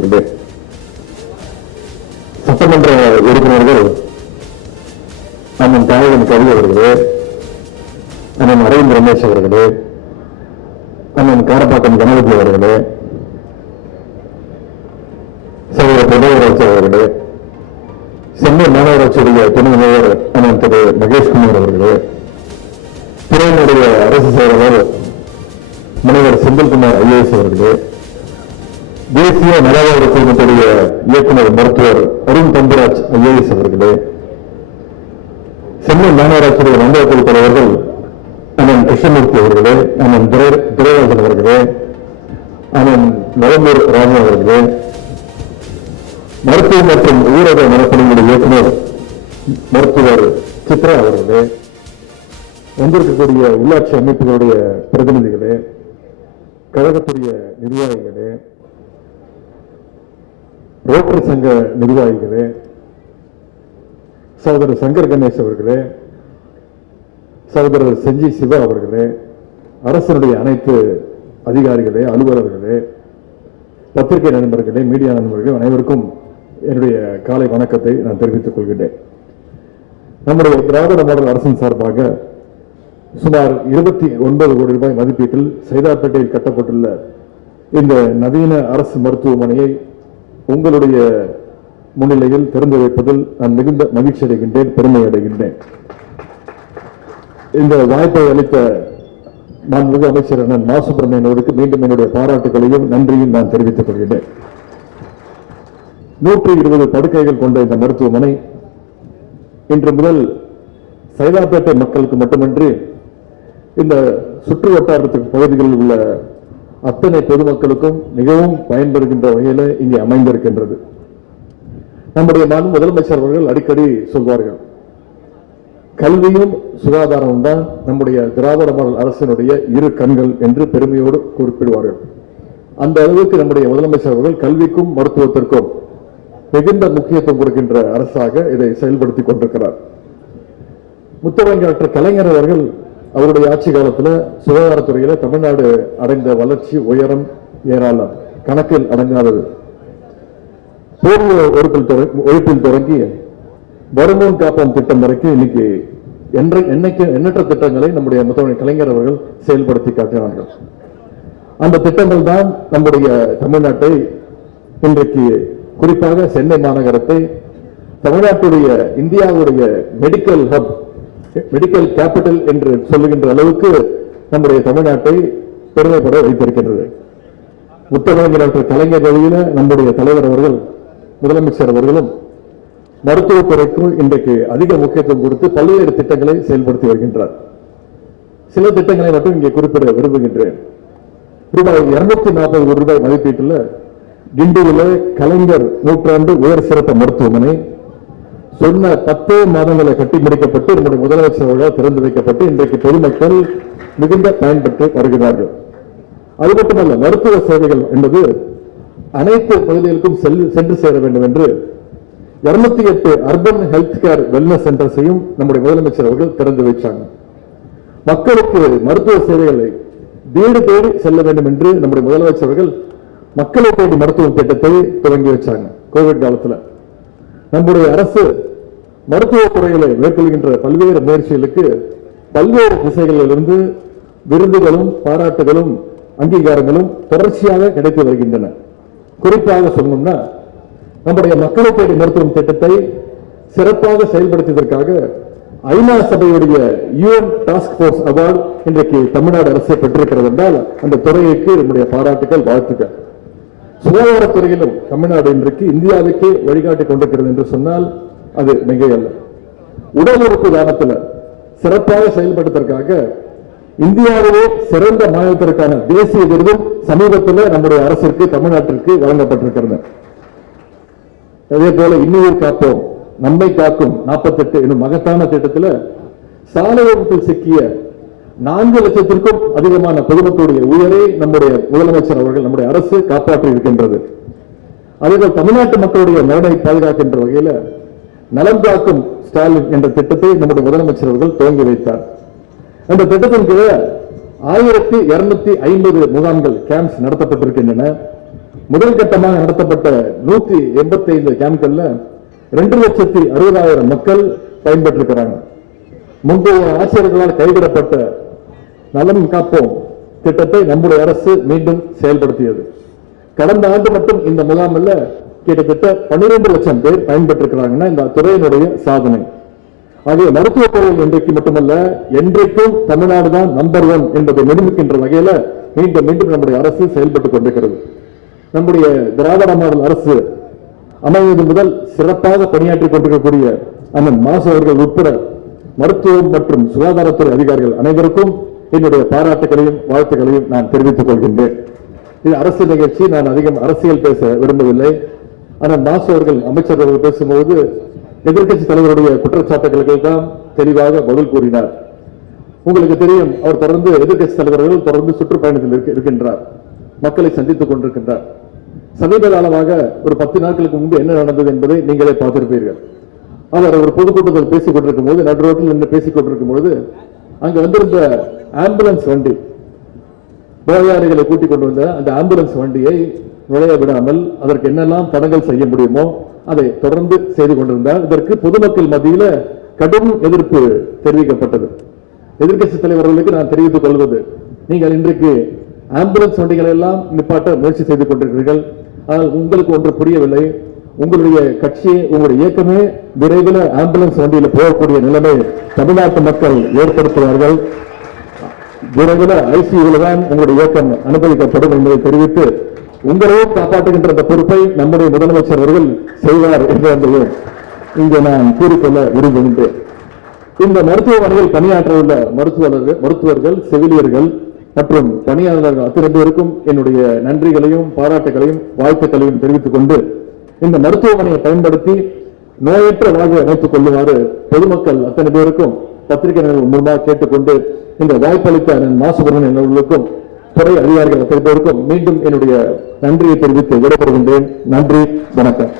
அவர்களே, சட்டமன்ற உறுப்பினர்கள் அண்ணன் தாயகன் கவி அவர்களே, அண்ணன் அரவிந்த் ரமேஷ் அவர்களே, அண்ணன் காரப்பாக்கம் கணபதி அவர்களே, சகோதரர் பிரபோராஜ் அவர்களே, சென்னை மாநகராட்சியுடைய துணை மேயர் அண்ணன் திரு மகேஷ்குமார் அவர்களே, துறையினுடைய அரசு செயலாளர் முனைவர் செந்தில்குமார் ஐஏஎஸ் அவர்களே, தேசிய நலவாழ்வு குழுமத்துடைய இயக்குநர் மருத்துவர் அருண் தம்புராஜ் ஐஏஎஸ் அவர்களே, சென்னை மாநகராட்சியுடைய மண்டல குழு தலைவர்கள் அண்ணன் கிருஷ்ணமூர்த்தி அவர்களே, அண்ணன் துரைராஜன் அவர்களே, அண்ணன் நவம்பூர் ராஜா அவர்களே, மருத்துவ மற்றும் ஊரக நலப்பணிகளுடைய இயக்குநர் மருத்துவர் சித்ரா அவர்களே, வந்திருக்கக்கூடிய உள்ளாட்சி அமைப்புகளுடைய பிரதிநிதிகளே, கழகத்துடைய நிர்வாகிகளே, ரோட்டரி சங்க நிர்வாகிகளே, சகோதரர் சங்கர் கணேஷ் அவர்களே, சகோதரர் செஞ்சி சிவா அவர்களே, அரசனுடைய அனைத்து அதிகாரிகளே, அலுவலர்களே, பத்திரிகை நண்பர்களே, மீடியா நண்பர்களே, அனைவருக்கும் என்னுடைய காலை வணக்கத்தை நான் தெரிவித்துக் கொள்கின்றேன். நம்முடைய திராவிட மாடல் அரசின் சார்பாக சுமார் 29 கோடி ரூபாய் மதிப்பீட்டில் சைதாப்பேட்டையில் கட்டப்பட்டுள்ள இந்த நவீன அரசு மருத்துவமனையை உங்களுடைய முன்னிலையில் திறந்து வைப்பதில் நான் மிகுந்த மகிழ்ச்சி அடைகின்றேன், பெருமை அடைகின்றேன். இந்த வாய்ப்பை அளித்த மாண்புமிகு அமைச்சர் அண்ணன் மா சுப்பிரமணியன் அவருக்கு மீண்டும் என்னுடைய பாராட்டுகளையும் நன்றியும் நான் தெரிவித்துக் கொள்கிறேன். 120 படுக்கைகள் கொண்ட இந்த மருத்துவமனை இன்று முதல் சைதாப்பேட்டை மக்களுக்கு மட்டுமின்றி இந்த சுற்று வட்டாரத்துக்கு பகுதிகளில் உள்ள அத்தனை பொதுமக்களுக்கும் மிகவும் பயன்பெறுகின்ற வகையில் இங்கே அமைந்திருக்கின்றது. நம்முடைய முதலமைச்சர் அவர்கள் அடிக்கடி சொல்வார்கள், கல்வியும் சுகாதாரமும் தான் நம்முடைய திராவிட மாடல் அரசினுடைய இரு கண்கள் என்று பெருமையோடு குறிப்பிடுவார்கள். அந்த அளவுக்கு நம்முடைய முதலமைச்சர் அவர்கள் கல்விக்கும் மருத்துவத்திற்கும் மிகுந்த முக்கியத்துவம் கொடுக்கின்ற அரசாக இதை செயல்படுத்திக் கொண்டிருக்கிறார். முத்தமிழ் டாக்டர் கலைஞர் அவர்கள் அவருடைய ஆட்சி காலத்தில் சுகாதாரத்துறையில தமிழ்நாடு அடைந்த வளர்ச்சி உயரம் ஏராளம், கணக்கில் அடங்காதது. போலியோ ஒழிப்பில் தொடங்கி வருமுன் காப்போம் திட்டம் வரைக்கும் இன்னைக்கு எண்ணற்ற திட்டங்களை நம்முடைய முத்தமிழ் கலைஞர் அவர்கள் செயல்படுத்தி காட்டினார்கள். அந்த திட்டங்கள் தான் நம்முடைய தமிழ்நாட்டை இன்றைக்கு குறிப்பாக சென்னை மாநகரத்தை தமிழ்நாட்டுடைய இந்தியாவுடைய மெடிக்கல் ஹப், மெடிக்கல் கேபிட்டல் என்று சொல்லுகின்ற அளவுக்கு நம்முடைய தமிழ்நாட்டை பெருமைப்பட வைத்திருக்கின்றது. முத்தமிழ் டாக்டர் கலைஞர் வழியில நம்முடைய தலைவர் அவர்கள், முதலமைச்சர் அவர்களும் மருத்துவத்துறைக்கும் இன்றைக்கு அதிக முக்கியத்துவம் கொடுத்து பல்வேறு திட்டங்களை செயல்படுத்தி வருகின்றார். சில திட்டங்களை மட்டும் இங்கே குறிப்பிட விரும்புகின்றேன். ரூபாய் 240 கோடி ரூபாய் மதிப்பீட்டில் கிண்டியில கலைஞர் நூற்றாண்டு உயர் சிறப்பு மருத்துவமனை சொன்ன 10 மாதங்களை கட்டி முடிக்கப்பட்டு நம்முடைய முதலமைச்சர் திறந்து வைக்கப்பட்டு இன்றைக்கு பொதுமக்கள் மிகுந்த பயன்பெற்று வருகிறார்கள். அது மட்டுமல்ல, மருத்துவ சேவைகள் என்பது அனைத்து பகுதிகளுக்கும் சென்று சேர வேண்டும் என்று 208 அர்பன் ஹெல்த் கேர் வெல்னஸ் சென்டர்ஸையும் நம்முடைய முதலமைச்சர் அவர்கள் திறந்து வைச்சாங்க. மக்களுக்கு மருத்துவ சேவைகளை வீடு தேடி செல்ல வேண்டும் என்று நம்முடைய முதலமைச்சர் அவர்கள் மக்களை தேடி மருத்துவ திட்டத்தை துவங்கி வச்சாங்க. கோவிட் காலத்தில் நம்முடைய அரசு மருத்துவத்துறைகளை மேற்கொள்கின்ற பல்வேறு முயற்சிகளுக்கு பல்வேறு திசைகளிலிருந்து விருதுகளும் பாராட்டுகளும் அங்கீகாரங்களும் தொடர்ச்சியாக கிடைத்து வருகின்றன. குறிப்பாக சொல்லணும்னா, நம்முடைய மக்களை தேடி மருத்துவம் திட்டத்தை சிறப்பாக செயல்படுத்தியதற்காக ஐநா சபையுடைய யுஎன் டாஸ்க் போர்ஸ் அவார்டு இன்றைக்கு தமிழ்நாடு அரசை பெற்றிருக்கிறது என்றால் அந்த துறைக்கு நம்முடைய பாராட்டுகள், வாழ்த்துக்கள். சுகாதாரத்துறையிலும் தமிழ்நாடு இன்றைக்கு இந்தியாவுக்கே வழிகாட்டிக் கொண்டிருக்கிறது என்று சொன்னால் அது மிகையல்ல. உடல் உறுப்பு தானத்தில் சிறப்பாக செயல்படுவதற்காக இந்தியாவிலே சிறந்த மாநிலத்திற்கான தேசிய விருதும் சமீபத்தில் நம்முடைய அரசிற்கு தமிழ்நாட்டிற்கு வழங்கப்பட்டிருக்கிறது. அதே போல இன்னுயிர் காப்போம் நம்மை காக்கும் 48 என்னும் மகத்தான திட்டத்தில் சாலை விபத்தில் சிக்கிய 4 லட்சத்திற்கும் அதிகமான பொதுமக்களுடைய உயிரை நம்முடைய முதலமைச்சர் அவர்கள், நம்முடைய அரசு காப்பாற்றி இருக்கின்றது. அதேபோல் தமிழ்நாட்டு மக்களுடைய நலனை பாதுகாக்கின்ற வகையில் நலம் காக்கும் ஸ்டாலின் என்ற திட்டத்தை நம்முடைய முதலமைச்சர் அவர்கள் துவங்கி வைத்தார். அந்த திட்டத்தின் கீழ் 1250 முகாம்கள் கேம்ப்ஸ் நடத்தப்பட்டிருக்கின்றன. முதல் கட்டமாக நடத்தப்பட்ட 185 கேம்ப்கள்ல 2,60,000 மக்கள் பயன்பெற்றிருக்கிறாங்க. முந்தைய ஆட்சியர்களால் கைவிடப்பட்ட நலம் காப்போம் திட்டத்தை நம்முடைய அரசு மீண்டும் செயல்படுத்தியது. கடந்த ஆண்டு மட்டும் இந்த முகாமில் கிட்டத்தட்ட 12 லட்சம் பேர் பயன்பெற்றிருக்கிறாங்கன்னா இந்த துறையினுடைய சாதனை. ஆகிய மருத்துவத் துறையில் இன்றைக்கு மட்டுமல்ல, என்றைக்கும் தமிழ்நாடு தான் நம்பர் 1 என்பதை நிரூபிக்கின்ற வகையில மீண்டும் மீண்டும் நம்முடைய அரசு செயல்பட்டுக் கொண்டிருக்கிறது. நம்முடைய திராவிட மாடல் அரசு அமைவது முதல் சிறப்பாக பணியாற்றிக் கொண்டிருக்கக்கூடிய அண்ணன் மாசு அவர்கள் உட்பட மருத்துவம் மற்றும் சுகாதாரத்துறை அதிகாரிகள் அனைவருக்கும் என்னுடைய பாராட்டுகளையும் வாழ்த்துக்களையும் நான் தெரிவித்துக் கொள்கின்றேன். இது அரசு நிகழ்ச்சி, நான் அதிகம் அரசியல் பேச விரும்பவில்லை. ஆனால் மாசு அவர்கள் அமைச்சர் அவர்கள் பேசும்போது எதிர்க்கட்சி தலைவருடைய குற்றச்சாட்டுகளுக்கு தான் தெளிவாக பதில் கூறினார். உங்களுக்கு தெரியும், அவர் தொடர்ந்து எதிர்க்கட்சி தலைவர்கள் தொடர்ந்து சுற்றுப்பயணத்தில் இருக்கின்றார், மக்களை சந்தித்துக் கொண்டிருக்கின்றார். சமீப காலமாக ஒரு 10 நாட்களுக்கு முன்பு என்ன நடந்தது என்பதை நீங்களே பார்த்திருப்பீர்கள். அவர் ஒரு பொதுக்கூட்டத்தில் பேசிக் கொண்டிருக்கும் போது, நடு ரோட்டில் நின்று பேசிக் கொண்டிருக்கும் பொழுது, அங்கு வந்திருந்த ஆம்புலன்ஸ் வண்டி, நோயாளிகளை கூட்டிக் கொண்டு வந்த அந்த ஆம்புலன்ஸ் வண்டியை நுழைய விடாமல் அதற்கு என்னெல்லாம் தடங்கல் செய்ய முடியுமோ அதை தொடர்ந்து செய்து கொண்டிருந்தார். இதற்கு பொதுமக்கள் மத்தியில கடும் எதிர்ப்பு தெரிவிக்கப்பட்டது. எதிர்க்கட்சி தலைவர்களுக்கு நான் தெரிவித்துக் கொள்வது, நீங்கள் இன்றைக்கு ஆம்புலன்ஸ் வண்டிகளை எல்லாம் நிப்பாட்ட முயற்சி செய்து கொண்டிருக்கிறீர்கள். ஆனால் உங்களுக்கு ஒன்று புரியவில்லை, உங்களுடைய கட்சி, உங்களுடைய இயக்கமே விரைவில் ஆம்புலன்ஸ் வண்டியில் போகக்கூடிய நிலைமை தமிழ்நாட்டு மக்கள் ஏற்படுத்துவார்கள். விரைவில் ஐசியூவில் தான் உங்களுடைய இயக்கம் அனுமதிக்கப்படும் என்பதை தெரிவித்து, உங்களையும் காப்பாற்றுகின்ற அந்த பொறுப்பை நம்முடைய முதலமைச்சர் அவர்கள் செய்வார் என்று இங்கு நான் கூறிக்கொள்ள விரும்புகின்றேன். இந்த மருத்துவமனையில் பணியாற்ற உள்ள மருத்துவர்கள், செவிலியர்கள் மற்றும் பணியாளர்கள் அத்தனை பேருக்கும் என்னுடைய நன்றிகளையும் பாராட்டுகளையும் வாழ்த்துக்களையும் தெரிவித்துக் கொண்டு, இந்த மருத்துவமனையை பயன்படுத்தி நோயற்ற வாழ்வை அமைத்துக் கொள்ளுமாறு பொதுமக்கள் அத்தனை பேருக்கும் பத்திரிகை மூலமாக கேட்டுக்கொண்டு, இந்த வாய்ப்பளித்த மாசுபுரன் அவர்களுக்கும் துறை அதிகாரிகள் அத்தனை பேருக்கும் மீண்டும் என்னுடைய நன்றியை தெரிவித்து விடைபெறுகின்றேன். நன்றி, வணக்கம்.